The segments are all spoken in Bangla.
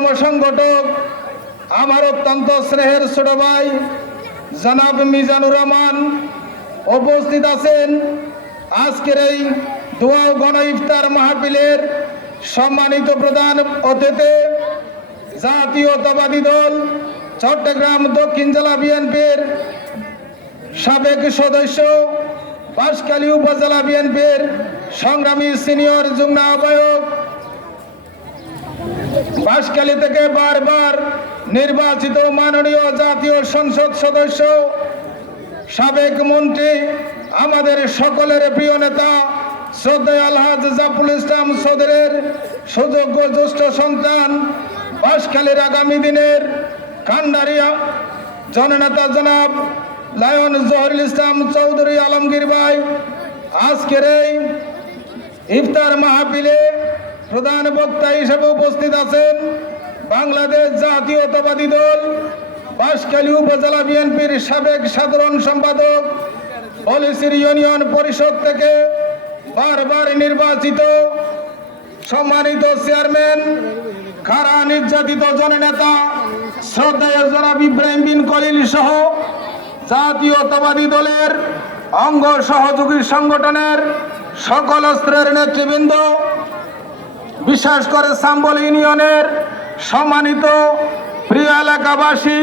অন্যতম সংগঠক আমার অত্যন্ত স্নেহের ছোট ভাই জনাব মিজানুর রহমান উপস্থিত আছেন। আজকের এই দোয়া ও গণ ইফতার মাহফিলের সম্মানিত প্রধান অতিথি জাতীয়তাবাদী দল চট্টগ্রাম দক্ষিণ জেলা বিএনপির সাবেক সদস্য, বাঁশখালী উপজেলা বিএনপির সংগ্রামী সিনিয়র যুগ্ম আহ্বায়ক, বাঁশখালী থেকে বারবার নির্বাচিত মাননীয় জাতীয় সংসদ সদস্য, সাবেক মন্ত্রী, আমাদের সকলের প্রিয় নেতা শ্রদ্ধেয় আলহাজ জাফরুল ইসলাম সদরের সুযোগ্য জ্যেষ্ঠ সন্তান, বাঁশখালীর আগামী দিনের কান্ডারিয়া জননেতা জনাব লায়ন জহুরুল ইসলাম চৌধুরী আলমগীর ভাই আজকের এই ইফতার মাহফিলে প্রধান বক্তা হিসেবে উপস্থিত আছেন। বাংলাদেশ জাতীয়তাবাদী দল বাঁশখালী উপজেলা বিএনপির সাবেক সাধারণ সম্পাদক, পলিসির ইউনিয়ন পরিষদ থেকে বারবার নির্বাচিত সম্মানিত চেয়ারম্যান, কারা নির্যাতিত জননেতা শ্রদ্ধেয় জনাব ইব্রাহিম বিন খলিল সহ জাতীয়তাবাদী দলের অঙ্গ সহযোগী সংগঠনের সকল স্তরের নেতৃবৃন্দ, বিশেষ করে সাম্বল ইউনিয়নের সম্মানিত প্রিয় এলাকাবাসী,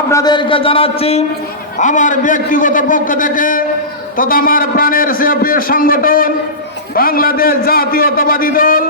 আপনাদেরকে জানাচ্ছি আমার ব্যক্তিগত পক্ষ থেকে তথা আমার প্রাণের প্রিয় সংগঠন বাংলাদেশ জাতীয়তাবাদী দল